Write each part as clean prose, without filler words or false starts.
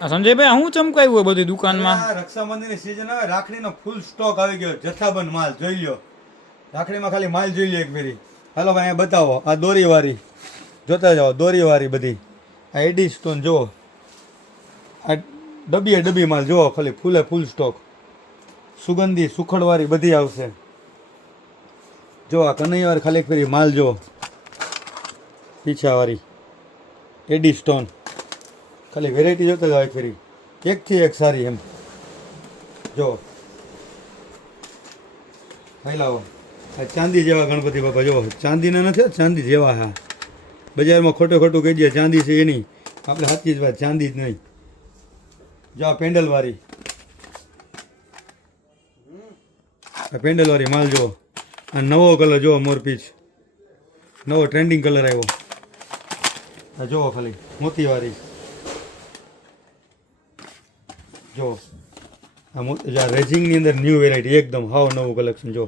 સંજયભાઈ શું ચમકાયું હોય બધી દુકાનમાં? રક્ષાબંધનની સીઝન આવે, રાખડીનો ફૂલ સ્ટોક આવી ગયો, જથ્થાબંધ માલ જોઈ લ્યો. રાખડીમાં ખાલી માલ જોઈ લ્યો એક ફેરી. હાલો ભાઈ અહીંયા બતાવો, આ દોરીવાળી જોતા જાઓ, દોરીવાળી બધી. આ એડી સ્ટોન જુઓ, આ ડબ્બી માલ જુઓ, ખાલી ફૂલ સ્ટોક. સુગંધી સુખડવાળી બધી આવશે. જો આ કનૈયાવાળી ખાલી એક ફેરી માલ જુઓ, પીછાવાળી એડી સ્ટોન. ખાલી વેરાયટી જોતા જાઓ એક ફેરી, એકથી એક સારી એમ. જો હાઈ લાવો, આ ચાંદી જેવા ગણપતિ બાપા જો, ચાંદીના નથી, ચાંદી જેવા. હા, બજારમાં ખોટું કહી દે ચાંદી છે એ નહીં, આપણે સાચી જ વાત, ચાંદી જ નહીં. જો આ પેન્ડલવાળી, આ પેન્ડલવાળી માલ જુઓ. આ નવો કલર જુઓ, મોરપીચ નવો ટ્રેન્ડિંગ કલર આવ્યો. આ જુઓ ખાલી મોતીવાળી જો. આ રેઝિંગની અંદર ન્યૂ વેરાયટી એકદમ હાવ નવું કલેક્શન જો.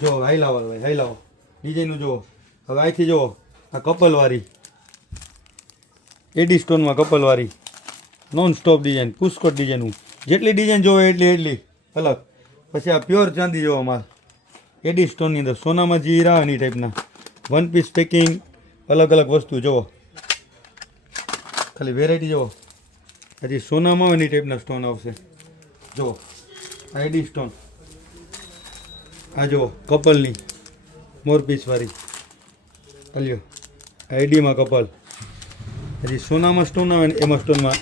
જો હાઈ લાવો ભાઈ, હાઈ લાવો ડિઝાઇનનું જુઓ. હવે અહીંથી જુઓ, આ કપલવાળી એડી સ્ટોનમાં કપલવાળી નોન સ્ટોપ ડિઝાઇન, પુષ્કળ ડિઝાઇનનું. જેટલી ડિઝાઇન જોવે એટલી અલગ. પછી આ પ્યોર ચાંદી જોવો માલ, એડી સ્ટોનની અંદર સોનામાં જીરા એની ટાઈપના વન પીસ પેકિંગ, અલગ વસ્તુ જુઓ. ખાલી વેરાયટી જુઓ. હજી સોનામાં એની ટાઈપના સ્ટોન આવશે જુઓ. આ એડી સ્ટોન, આ જુઓ કપલની મોરપીસવાળી અલ્યો. આ એડીમાં કપલ. હજી સોનામાં સ્ટોન આવે ને એમાં સ્ટોનમાં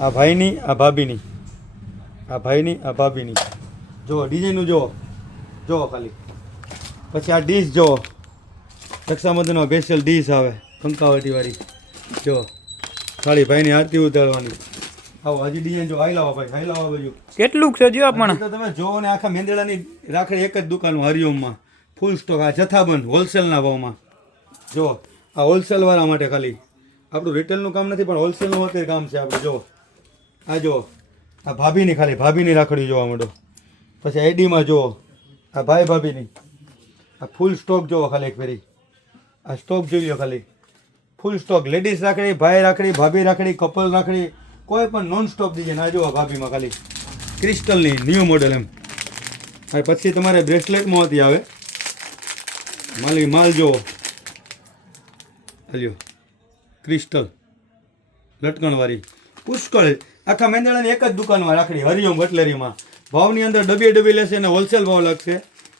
આ ભાઈની, આ ભાભીની, આ ભાઈની, આ ભાભીની જુઓ. ડિઝાઇનનું જુઓ ખાલી. પછી આ ડીશ જુઓ, રક્ષાબંધનમાં સ્પેશિયલ ડીશ આવે કંકાવટીવાળી જુઓ. ખાલી ભાઈની આરતી ઉતારવાની. આવો હજી ડિઝાઇન જો. હાઈ લાવો ભાઈ, હાઈ લાવો બાજુ. કેટલું છે જો પણ તો તમે જોવો ને, આખા મેંદડાની રાખડી એક જ દુકાનમાં હરિઓમમાં ફૂલ સ્ટોક. આ જથ્થાબંધ હોલસેલના ભાવમાં જુઓ. આ હોલસેલવાળા માટે ખાલી, આપણું રિટેલનું કામ નથી પણ હોલસેલનું અત્યારે કામ છે આપણે. જુઓ આ જુઓ, આ ભાભીની, ખાલી ભાભીની રાખડી જોવા માંડો. પછી આઈડીમાં જુઓ, આ ભાઈ ભાભીની. આ ફૂલ સ્ટોક જુઓ ખાલી એક ફેરી. આ સ્ટોક જોઈ લો ખાલી, ફૂલ સ્ટોક. લેડીઝ રાખડી, ભાઈ રાખડી, ભાભી રાખડી, કપલ રાખડી, કોઈ પણ નોન સ્ટોપ દીજે. ના જુઓ ભાભીમાં ખાલી ક્રિસ્ટલની ન્યૂ મોડેલ એમ. અને પછી તમારે બ્રેસલેટમાં હતી આવે માલ જુઓ. હલ્યો ક્રિસ્ટલ લટકણવાળી પુષ્કળ. આખા મેંદડાની એક જ દુકાનમાં રાખડી હરિઓમ કટલેરીમાં. ભાવની અંદર ડબ્બી લેશે અને હોલસેલ ભાવ લાગશે.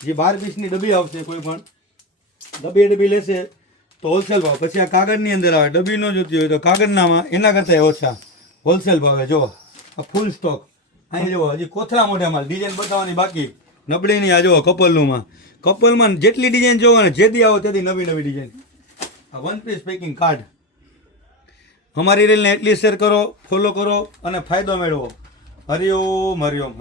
જે 12 પીસની ડબ્બી આવશે, કોઈ પણ ડબ્બી લેશે તો હોલસેલ ભાવ. પછી આ કાગળની અંદર આવે, ડબ્બી ન જોતી હોય તો કાગળનામાં એના કરતાં ઓછા હોલસેલ ભાવે. જુઓ આ ફૂલ સ્ટોક. અહીં જુઓ, હજી કોથળા મોઢા માલ ડિઝાઇન બતાવવાની બાકી. નબળીની આ જુઓ કપલનુંમાં. કપલમાં જેટલી ડિઝાઇન જોવો ને, જેથી આવો તેથી નવી ડિઝાઇન. આ વન પીસ પેકિંગ કાર્ડ. અમારી રીલને એટલી શેર કરો, ફોલો કરો અને ફાયદો મેળવો. હરિઓમ હરિઓમ.